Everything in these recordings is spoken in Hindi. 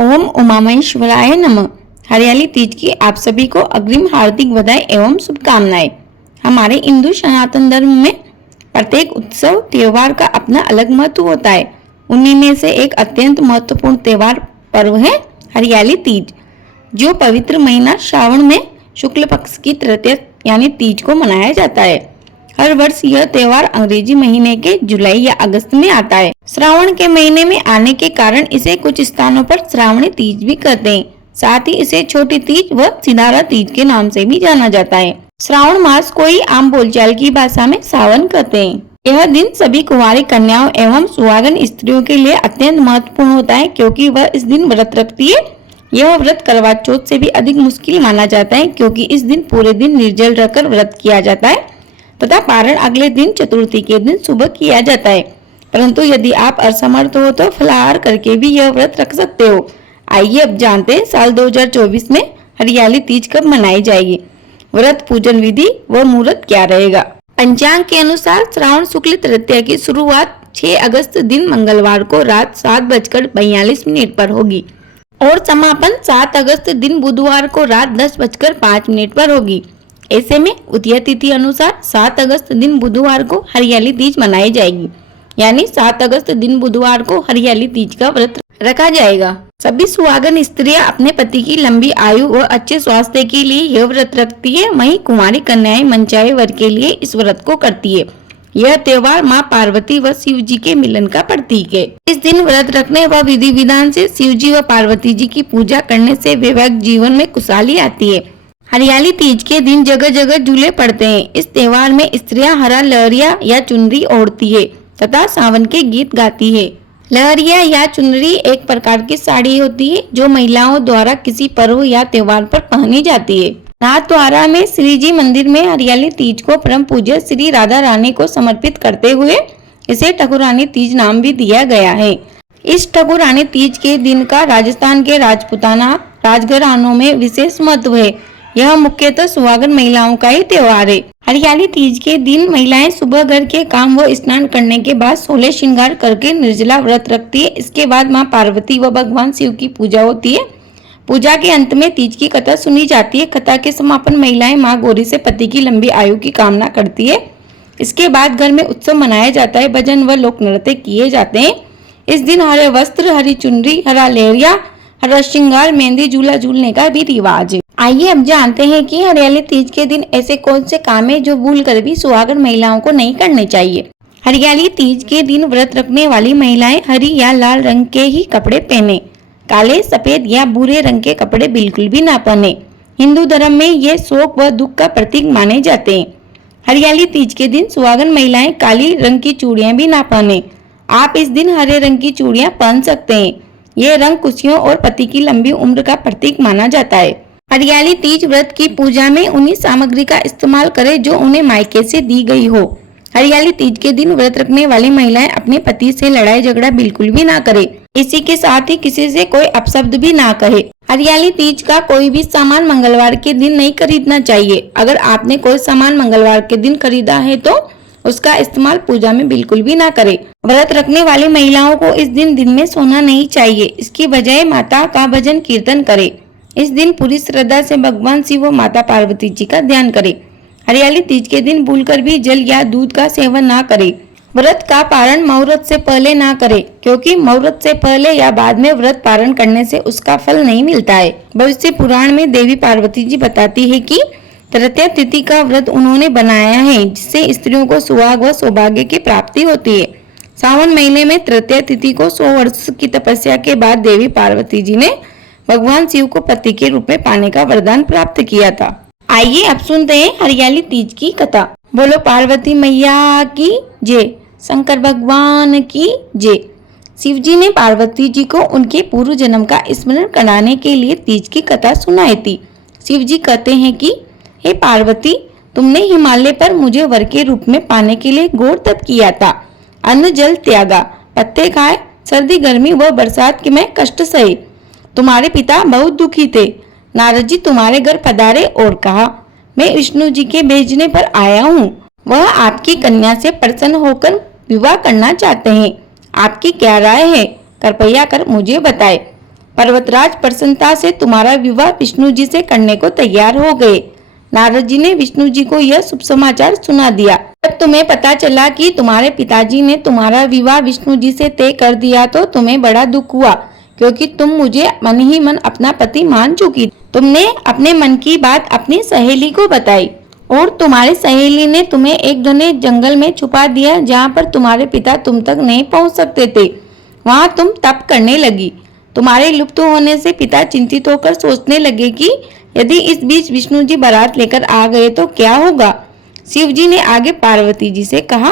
ओम उमामहेश्वराय नमः। हरियाली तीज की आप सभी को अग्रिम हार्दिक बधाई एवं शुभकामनाएं। हमारे हिंदू सनातन धर्म में प्रत्येक उत्सव त्योहार का अपना अलग महत्व होता है। उन्हीं में से एक अत्यंत महत्वपूर्ण त्योहार पर्व है हरियाली तीज, जो पवित्र महीना श्रावण में शुक्ल पक्ष की तृतीया यानी तीज को मनाया जाता है। हर वर्ष यह त्योहार अंग्रेजी महीने के जुलाई या अगस्त में आता है। श्रावण के महीने में आने के कारण इसे कुछ स्थानों पर श्रावणी तीज भी कहते हैं। साथ ही इसे छोटी तीज व सिधारा तीज के नाम से भी जाना जाता है। श्रावण मास को ही आम बोलचाल की भाषा में सावन कहते हैं। यह दिन सभी कुंवारी कन्याओं एवं सुहागन स्त्रियों के लिए अत्यंत महत्वपूर्ण होता है, क्योंकि वह इस दिन व्रत रखती है। यह व्रत करवा चौथ से भी अधिक मुश्किल माना जाता है, क्योंकि इस दिन पूरे दिन निर्जल रहकर व्रत किया जाता है तथा पारण अगले दिन चतुर्थी के दिन सुबह किया जाता है। परंतु यदि आप असमर्थ हो तो फलाहार करके भी यह व्रत रख सकते हो। आइए अब जानते हैं साल 2024 में हरियाली तीज कब मनाई जाएगी, व्रत पूजन विधि व मुहूर्त क्या रहेगा। पंचांग के अनुसार श्रावण शुक्ल तृतीया की शुरुआत 6 अगस्त दिन मंगलवार को रात 7:42 पर होगी और समापन 7 अगस्त दिन बुधवार को रात 10:05 पर होगी। ऐसे में उदय तिथि अनुसार 7 अगस्त दिन बुधवार को हरियाली तीज मनाई जाएगी, यानी 7 अगस्त दिन बुधवार को हरियाली तीज का व्रत रखा जाएगा। सभी सुहागन स्त्रियां अपने पति की लंबी आयु व अच्छे स्वास्थ्य के लिए यह व्रत रखती है। वहीं कुंवारी कन्याएं मनचाहे वर के लिए इस व्रत को करती है। यह त्योहार माँ पार्वती व शिव जी के मिलन का प्रतीक है। इस दिन व्रत रखने व विधि विधान से शिव जी व पार्वती जी की पूजा करने से वैवाहिक जीवन में खुशहाली आती है। हरियाली तीज के दिन जगह जगह झूले पड़ते हैं। इस त्योहार में स्त्रियां हरा लहरिया या चुनरी ओढ़ती है तथा सावन के गीत गाती है। लहरिया या चुनरी एक प्रकार की साड़ी होती है जो महिलाओं द्वारा किसी पर्व या त्योहार पर पहनी जाती है। नाथद्वारा में श्री जी मंदिर में हरियाली तीज को परम पूज्य श्री राधा रानी को समर्पित करते हुए इसे ठकुरानी तीज नाम भी दिया गया है। इस ठकुरानी तीज के दिन का राजस्थान के राजपूताना राजघरानों में विशेष महत्व है। यह मुख्यतः सुहागन महिलाओं का ही त्योहार है। हरियाली तीज के दिन महिलाएं सुबह घर के काम व स्नान करने के बाद 16 श्रृंगार करके निर्जला व्रत रखती है। इसके बाद मां पार्वती व भगवान शिव की पूजा होती है। पूजा के अंत में तीज की कथा सुनी जाती है। कथा के समापन महिलाएं मां गौरी से पति की लंबी आयु की कामना करती है। इसके बाद घर में उत्सव मनाया जाता है। भजन व लोक नृत्य किए जाते हैं। इस दिन हरे वस्त्र, हरी चुनरी, हरा लहरिया, हरा श्रृंगार, मेहंदी झूला झूलने का भी रिवाज है। आइए अब जानते हैं कि हरियाली तीज के दिन ऐसे कौन से काम है जो भूल कर भी सुहागन महिलाओं को नहीं करने चाहिए। हरियाली तीज के दिन व्रत रखने वाली महिलाएं हरी या लाल रंग के ही कपड़े पहने, काले, सफेद या भूरे रंग के कपड़े बिल्कुल भी ना पहने। हिंदू धर्म में ये शोक व दुख का प्रतीक माने जाते हैं। हरियाली तीज के दिन सुहागन महिलाएं काली रंग की चूड़ियां भी ना पहने। आप इस दिन हरे रंग की चूड़ियां पहन सकते हैं। ये रंग खुशियों और पति की लंबी उम्र का प्रतीक माना जाता है। हरियाली तीज व्रत की पूजा में उन्हीं सामग्री का इस्तेमाल करें जो उन्हें मायके से दी गई हो। हरियाली तीज के दिन व्रत रखने वाली महिलाएं अपने पति से लड़ाई झगड़ा बिल्कुल भी ना करे। इसी के साथ ही किसी से कोई अपशब्द भी ना कहे। हरियाली तीज का कोई भी सामान मंगलवार के दिन नहीं खरीदना चाहिए। अगर आपने कोई सामान मंगलवार के दिन खरीदा है तो उसका इस्तेमाल पूजा में बिल्कुल भी ना करे। व्रत रखने वाली महिलाओं को इस दिन में सोना नहीं चाहिए। इसकी बजाय माता का भजन कीर्तन करे। इस दिन पूरी श्रद्धा से भगवान शिव व माता पार्वती जी का ध्यान करें। हरियाली तीज के दिन भूलकर भी जल या दूध का सेवन ना करें। व्रत का पारण मुहूर्त से पहले ना करें, क्योंकि मुहूर्त से पहले या बाद में व्रत पारण करने से उसका फल नहीं मिलता है। भविष्य पुराण में देवी पार्वती जी बताती है कि तृतीया तिथि का व्रत उन्होंने बनाया है, जिससे स्त्रियों को सुहाग व सौभाग्य की प्राप्ति होती है। सावन महीने में तृतीया तिथि को 100 वर्ष की तपस्या के बाद देवी पार्वती जी ने भगवान शिव को पति के रूप में पाने का वरदान प्राप्त किया था। आइए अब सुनते हैं हरियाली तीज की कथा। बोलो पार्वती मैया की जय, शंकर भगवान की जय। शिव जी ने पार्वती जी को उनके पूर्व जन्म का स्मरण कराने के लिए तीज की कथा सुनाई थी। शिव जी कहते हैं कि हे पार्वती, तुमने हिमालय पर मुझे वर के रूप में पाने के लिए घोर तप किया था। अन्न जल त्यागा, पत्ते खाए, सर्दी गर्मी व बरसात के में कष्ट सहे। तुम्हारे पिता बहुत दुखी थे। नारद जी तुम्हारे घर पधारे और कहा, मैं विष्णु जी के भेजने पर आया हूँ। वह आपकी कन्या से प्रसन्न होकर विवाह करना चाहते हैं। आपकी क्या राय है? कृपया कर मुझे बताए। पर्वतराज प्रसन्नता से तुम्हारा विवाह विष्णु जी से करने को तैयार हो गए। नारद जी ने विष्णु जी को यह शुभ समाचार सुना दिया। जब तुम्हें पता चला कि तुम्हारे पिताजी ने तुम्हारा विवाह विष्णु जी से तय कर दिया तो तुम्हें बड़ा दुख हुआ, क्योंकि तुम मुझे मन ही मन अपना पति मान चुकी। तुमने अपने मन की बात अपनी सहेली को बताई और तुम्हारी सहेली ने तुम्हें एक घने जंगल में छुपा दिया, जहाँ पर तुम्हारे पिता तुम तक नहीं पहुँच सकते थे। वहाँ तुम तप करने लगी। तुम्हारे लुप्त होने से पिता चिंतित होकर सोचने लगे कि यदि इस बीच विष्णु जी बारात लेकर आ गए तो क्या होगा। शिव जी ने आगे पार्वती जी से कहा,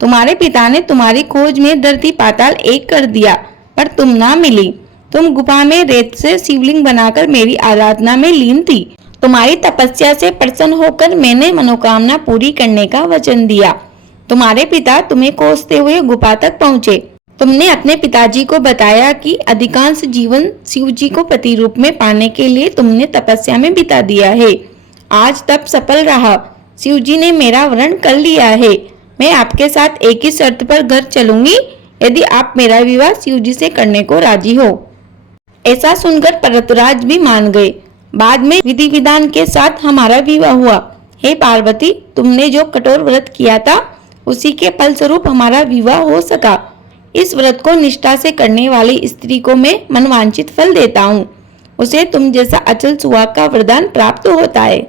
तुम्हारे पिता ने तुम्हारी खोज में धरती पाताल एक कर दिया, पर तुम ना मिली। तुम गुफा में रेत से शिवलिंग बनाकर मेरी आराधना में लीन थी। तुम्हारी तपस्या से प्रसन्न होकर मैंने मनोकामना पूरी करने का वचन दिया। तुम्हारे पिता तुम्हें खोजते हुए गुफा तक पहुँचे। तुमने अपने पिताजी को बताया कि अधिकांश जीवन शिव जी को पति रूप में पाने के लिए तुमने तपस्या में बिता दिया है। आज तप सफल रहा। शिव जी ने मेरा वरण कर लिया है। मैं आपके साथ एक ही शर्त पर घर चलूंगी, यदि आप मेरा विवाह शिव जी से करने को राजी हो। ऐसा सुनकर पर्वतराज भी मान गए। बाद में विधि विधान के साथ हमारा विवाह हुआ। हे पार्वती, तुमने जो कठोर व्रत किया था उसी के फलस्वरूप हमारा विवाह हो सका। इस व्रत को निष्ठा से करने वाली स्त्री को मैं मनवांछित फल देता हूँ। उसे तुम जैसा अचल सुहाग का वरदान प्राप्त होता है।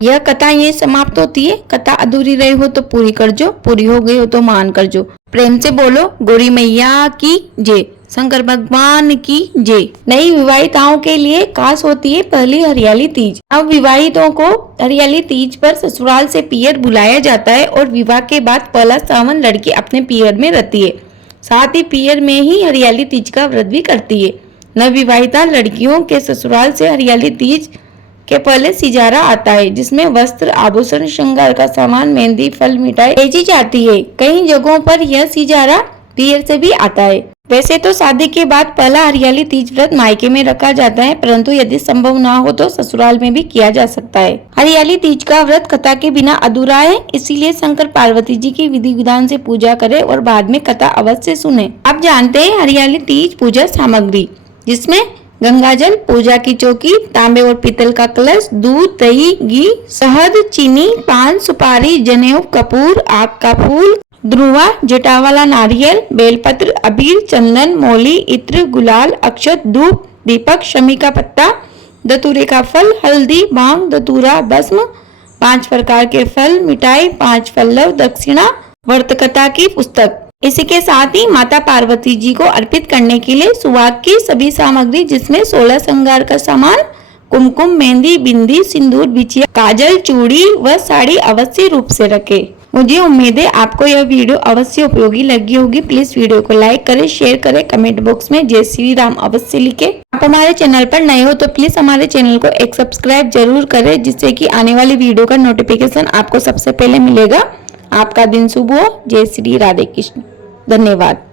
यह कथा ये समाप्त होती है। कथा अधूरी रही हो तो पूरी कर जो, पूरी हो गई हो तो मान कर जो। प्रेम से बोलो गौरी मैया की जय, शंकर भगवान की जय। नई विवाहिताओं के लिए खास होती है पहली हरियाली तीज। अब विवाहितों को हरियाली तीज पर ससुराल से पियर बुलाया जाता है और विवाह के बाद पहला सावन लड़की अपने पियर में रहती है। साथ ही पियर में ही हरियाली तीज का व्रत भी करती है। नवविवाहिता लड़कियों के ससुराल से हरियाली तीज के पहले सिजारा आता है, जिसमें वस्त्र, आभूषण, श्रृंगार का सामान, मेहंदी, फल, मिठाई भेजी जाती है। कई जगहों पर यह सिजारा पियर से भी आता है। वैसे तो शादी के बाद पहला हरियाली तीज व्रत मायके में रखा जाता है, परंतु यदि संभव ना हो तो ससुराल में भी किया जा सकता है। हरियाली तीज का व्रत कथा के बिना अधूरा है, इसीलिए शंकर पार्वती जी की विधि विधान से पूजा करें और बाद में कथा अवश्य सुने। अब जानते हैं हरियाली तीज पूजा सामग्री, जिसमें गंगा जल, पूजा की चौकी, तांबे और पीतल का कलश, दूध, दही, घी, शहद, चीनी, पान, सुपारी, जनेऊ, कपूर, आग का फूल, ध्रुवा, जटा वाला नारियल, बेलपत्र, अबीर, चंदन, मौली, इत्र, गुलाल, अक्षत, धूप, दीपक, शमी का पत्ता, धतूरे का फल, हल्दी, भांग, धतूरा, भस्म, 5 प्रकार के फल, मिठाई, 5 पल्लव, दक्षिणा, व्रत कथा की पुस्तक। इसी के साथ ही माता पार्वती जी को अर्पित करने के लिए सुहाग की सभी सामग्री, जिसमें 16 श्रृंगार का सामान, कुमकुम, मेहंदी, बिंदी, सिंदूर, बिछिया, काजल, चूड़ी व साड़ी अवश्य रूप से रखे। मुझे उम्मीद है आपको यह वीडियो अवश्य उपयोगी लगी होगी। प्लीज वीडियो को लाइक करें, शेयर करें, कमेंट बॉक्स में जय श्री राम अवश्य लिखें। आप हमारे चैनल पर नए हो तो प्लीज हमारे चैनल को एक सब्सक्राइब जरूर करें, जिससे कि आने वाली वीडियो का नोटिफिकेशन आपको सबसे पहले मिलेगा। आपका दिन शुभ हो। जय श्री राधे कृष्ण। धन्यवाद।